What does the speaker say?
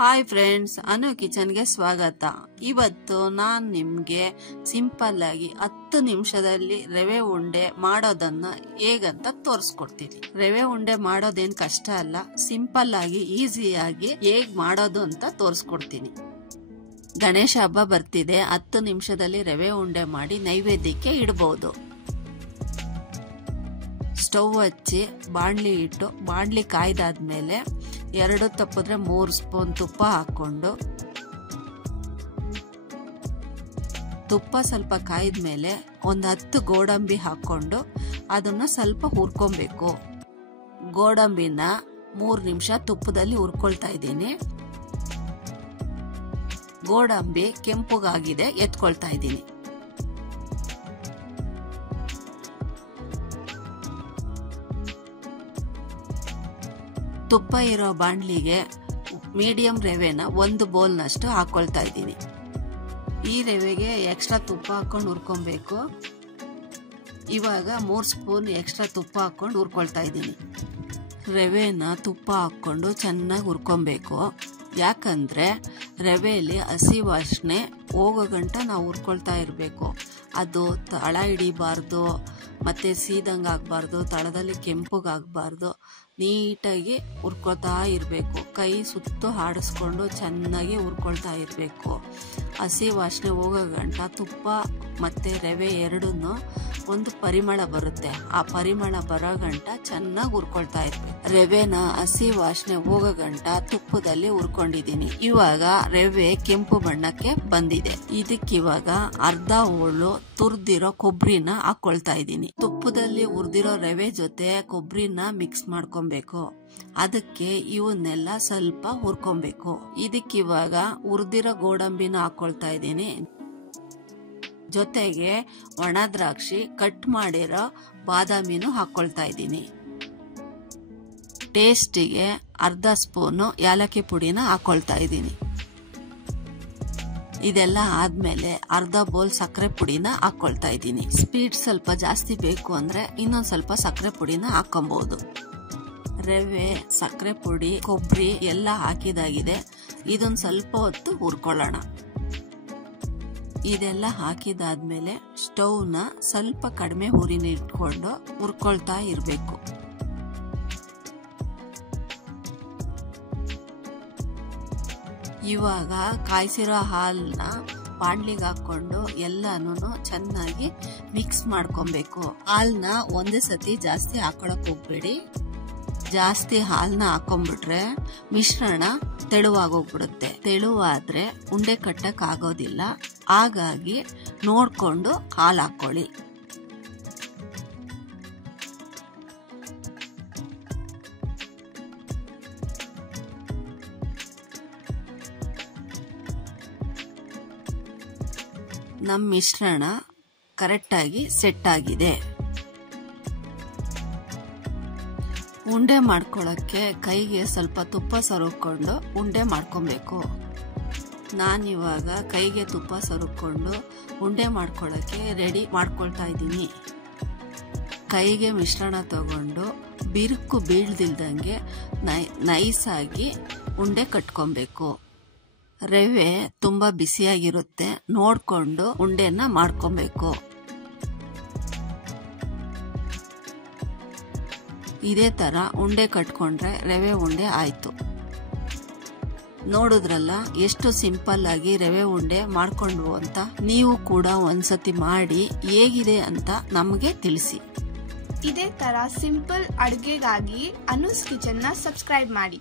Hi friends, ಅನು ಕಿಚನ್ಗೆ ಸ್ವಾಗತ. ಇವತ್ತು ನಾನು ನಿಮ್ಗೆ ಸಿಂಪಲ್ ಆಗಿ 10 ನಿಮಿಷದಲ್ಲಿ ರವೆ ಉಂಡೆ ಮಾಡೋದನ್ನ ಹೇಗಂತ ತೋರಿಸ್ಕೊಡ್ತೀನಿ. ರವೆ ಉಂಡೆ ಮಾಡೋದೇನ್ ಕಷ್ಟ ಅಲ್ಲ, ಸಿಂಪಲ್ ಆಗಿ ಈಸಿಯಾಗಿ ಹೇಗ್ ಮಾಡೋದು ಅಂತ ತೋರಿಸ್ಕೊಡ್ತೀನಿ. ಗಣೇಶ ಹಬ್ಬ ಬರ್ತಿದೆ. 10 ನಿಮಿಷದಲ್ಲಿ ರವೆ ಉಂಡೆ ಮಾಡಿ ನೈವೇದ್ಯಕ್ಕೆ ಇಡಬಹುದು. ಸ್ಟವ್ ಹಚ್ಚಿ ಬಾಣ್ಲಿ ಇಟ್ಟು ಬಾಣ್ಲಿ ಕಾಯ್ದಾದ್ಮೇಲೆ 2 ತಪ್ಪಿದ್ರೆ 3 ಸ್ಪೂನ್ ತುಪ್ಪ ಹಾಕೊಂಡು, ತುಪ್ಪ ಸ್ವಲ್ಪ ಕಾಯ್ದ್ಮೇಲೆ ಒಂದು 10 ಗೋಡಂಬಿ ಹಾಕೊಂಡು ಅದನ್ನ ಸ್ವಲ್ಪ ಹುರ್ಕೊಬೇಕು. ಗೋಡಂಬಿನ 3 ನಿಮಿಷ ತುಪ್ಪದಲ್ಲಿ ಹುರ್ಕೊಳ್ತಾ ಇದ್ದೀನಿ. ಗೋಡಂಬಿ ಕೆಂಪುಗಾಗಿದೆ, ಎತ್ಕೊಳ್ತಾ ಇದ್ದೀನಿ. ತುಪ್ಪ ಇರೋ ಬಾಣ್ಲಿಗೆ ಮೀಡಿಯಂ ರವೆನ 1 ಬೌಲ್ನಷ್ಟು ಹಾಕೊಳ್ತಾ ಇದ್ದೀನಿ. ಈ ರವೆಗೆ ಎಕ್ಸ್ಟ್ರಾ ತುಪ್ಪ ಹಾಕೊಂಡು ಹುರ್ಕೊಬೇಕು. ಇವಾಗ 3 ಸ್ಪೂನ್ ಎಕ್ಸ್ಟ್ರಾ ತುಪ್ಪ ಹಾಕೊಂಡು ಹುರ್ಕೊಳ್ತಾ ಇದ್ದೀನಿ. ರವೆನ ತುಪ್ಪ ಹಾಕೊಂಡು ಚೆನ್ನಾಗಿ ಹುರ್ಕೊಬೇಕು. ಯಾಕಂದ್ರೆ ರವೆಯಲ್ಲಿ ಹಸಿ ವಾಸನೆ ಹೋಗೋ ಗಂಟ ನಾವು ಹುರ್ಕೊಳ್ತಾ ಇರಬೇಕು. ಅದು ತಳ ಹಿಡಿಬಾರ್ದು, ಮತ್ತೆ ಸೀದಂಗ ಆಗ್ಬಾರ್ದು, ತಳದಲ್ಲಿ ಕೆಂಪುಗಾಗಬಾರ್ದು. ನೀಟಾಗಿ ಹುರ್ಕೊಳ್ತಾ ಇರಬೇಕು. ಕೈ ಸುತ್ತು ಹಾಡಿಸ್ಕೊಂಡು ಚೆನ್ನಾಗಿ ಹುರ್ಕೊಳ್ತಾ ಇರಬೇಕು. ಹಸಿ ವಾಸನೆ ಹೋಗೋ ಗಂಟ ತುಪ್ಪ ಮತ್ತೆ ರವೆ ಎರಡನ್ನೂ ಒಂದು ಪರಿಮಳ ಬರುತ್ತೆ. ಆ ಪರಿಮಳ ಬರೋ ಗಂಟ ಚೆನ್ನಾಗಿ ಹುರ್ಕೊಳ್ತಾ ಇರ್ಬೇಕು. ರವೆನ ಹಸಿ ವಾಸನೆ ಹೋಗೋ ಗಂಟ ತುಪ್ಪದಲ್ಲಿ ಹುರ್ಕೊಂಡಿದ್ದೀನಿ. ಇವಾಗ ರವೆ ಕೆಂಪು ಬಣ್ಣಕ್ಕೆ ಬಂದಿದೆ. ಇದಕ್ಕಿವಾಗ ಅರ್ಧ ಹೋಳು ತುರ್ದಿರೋ ಕೊಬ್ಬರಿನ ಹಾಕೊಳ್ತಾ ಇದ್ದೀನಿ. ತುಪ್ಪದಲ್ಲಿ ಹುರಿದಿರೋ ರವೆ ಜೊತೆ ಕೊಬ್ಬರಿನ ಮಿಕ್ಸ್ ಮಾಡ್ಕೊಬೇಕು. ಅದಕ್ಕೆ ಇವನ್ನೆಲ್ಲ ಸ್ವಲ್ಪ ಹುರ್ಕೊಬೇಕು. ಇದಕ್ಕಿವಾಗ ಹುರಿದಿರೋ ಗೋಡಂಬಿನ ಹಾಕೊಳ್ತಾ ಇದ್ದೀನಿ. ಜೊತೆಗೆ ಒಣ ದ್ರಾಕ್ಷಿ ಕಟ್ ಮಾಡಿರೋ ಬಾದಾಮಿನೂ ಹಾಕೊಳ್ತಾ ಇದ್ದೀನಿ. ಟೇಸ್ಟಿಗೆ ಅರ್ಧ ಸ್ಪೂನು ಏಲಕ್ಕಿ ಪುಡಿನ ಹಾಕೊಳ್ತಾ ಇದ್ದೀನಿ. ಇದೆಲ್ಲ ಆದ್ಮೇಲೆ ಅರ್ಧ ಬೌಲ್ ಸಕ್ಕರೆ ಪುಡಿನ ಹಾಕೊಳ್ತಾ ಇದ್ದೀನಿ. ಸ್ವೀಟ್ ಸ್ವಲ್ಪ ಜಾಸ್ತಿ ಬೇಕು ಅಂದ್ರೆ ಇನ್ನೊಂದ್ ಸ್ವಲ್ಪ ಸಕ್ಕರೆ ಪುಡಿನ ಹಾಕೊಬಹುದು. ರವೆ, ಸಕ್ಕರೆ ಪುಡಿ, ಕೊಬ್ಬರಿ ಎಲ್ಲ ಹಾಕಿದಾಗಿದೆ. ಇದೊಂದು ಸ್ವಲ್ಪ ಹೊತ್ತು ಹುರ್ಕೊಳ್ಳೋಣ. ಇದೆಲ್ಲ ಹಾಕಿದಾದ್ಮೇಲೆ ಸ್ಟವ್ನ ಸ್ವಲ್ಪ ಕಡಿಮೆ ಉರಿನ ಇಟ್ಕೊಂಡು ಹುರ್ಕೊಳ್ತಾ ಇರಬೇಕು. ಇವಾಗ ಕಾಯಿಸಿರೋ ಹಾಲನ್ನ ಬಾಣ್ಲಿಗೆ ಹಾಕೊಂಡು ಎಲ್ಲಾನು ಚೆನ್ನಾಗಿ ಮಿಕ್ಸ್ ಮಾಡ್ಕೊಬೇಕು. ಹಾಲನ್ನ ಒಂದೇ ಸತಿ ಜಾಸ್ತಿ ಹಾಕೊಳಕ್ ಹೋಗ್ಬೇಡಿ. ಜಾಸ್ತಿ ಹಾಲನ್ನ ಹಾಕೊಂಡ್ಬಿಟ್ರೆ ಮಿಶ್ರಣ ತೆಳುವಾಗೋಗ್ಬಿಡುತ್ತೆ. ತೆಳುವಾದ್ರೆ ಉಂಡೆ ಕಟ್ಟಕ್ ಆಗೋದಿಲ್ಲ. ಹಾಗಾಗಿ ನೋಡ್ಕೊಂಡು ಹಾಲು ಹಾಕೊಳ್ಳಿ. ನಮ್ಮ ಮಿಶ್ರಣ ಕರೆಕ್ಟಾಗಿ ಸೆಟ್ ಆಗಿದೆ. ಉಂಡೆ ಮಾಡ್ಕೊಳ್ಳೋಕ್ಕೆ ಕೈಗೆ ಸ್ವಲ್ಪ ತುಪ್ಪ ಸರುಕೊಂಡು ಉಂಡೆ ಮಾಡ್ಕೊಬೇಕು. ನಾನಿವಾಗ ಕೈಗೆ ತುಪ್ಪ ಸರುಕೊಂಡು ಉಂಡೆ ಮಾಡ್ಕೊಳ್ಳೋಕ್ಕೆ ರೆಡಿ ಮಾಡ್ಕೊಳ್ತಾ ಇದ್ದೀನಿ. ಕೈಗೆ ಮಿಶ್ರಣ ತಗೊಂಡು ಬಿರುಕು ಬೀಳ್ದಿಲ್ದಂಗೆ ನೈಸಾಗಿ ಉಂಡೆ ಕಟ್ಕೊಬೇಕು. ರವೆ ತುಂಬಾ ಬಿಸಿಯಾಗಿರುತ್ತೆ, ನೋಡ್ಕೊಂಡು ಉಂಡೆನ ಮಾಡ್ಕೊಬೇಕು. ಇದೇ ತರ ಉಂಡೆ ಕಟ್ಕೊಂಡ್ರೆ ರವೆ ಉಂಡೆ ಆಯ್ತು. ನೋಡಿದ್ರಲ್ಲ ಎಷ್ಟು ಸಿಂಪಲ್ ಆಗಿ ರವೆ ಉಂಡೆ ಮಾಡ್ಕೊಂಡ್ವು ಅಂತ. ನೀವು ಕೂಡ ಒಂದ್ಸತಿ ಮಾಡಿ ಹೇಗಿದೆ ಅಂತ ನಮಗೆ ತಿಳಿಸಿ. ಇದೇ ತರ ಸಿಂಪಲ್ ಅಡುಗೆಗಾಗಿ ಅನುಸ್ ಕಿಚನ್ ನ ಸಬ್ಸ್ಕ್ರೈಬ್ ಮಾಡಿ.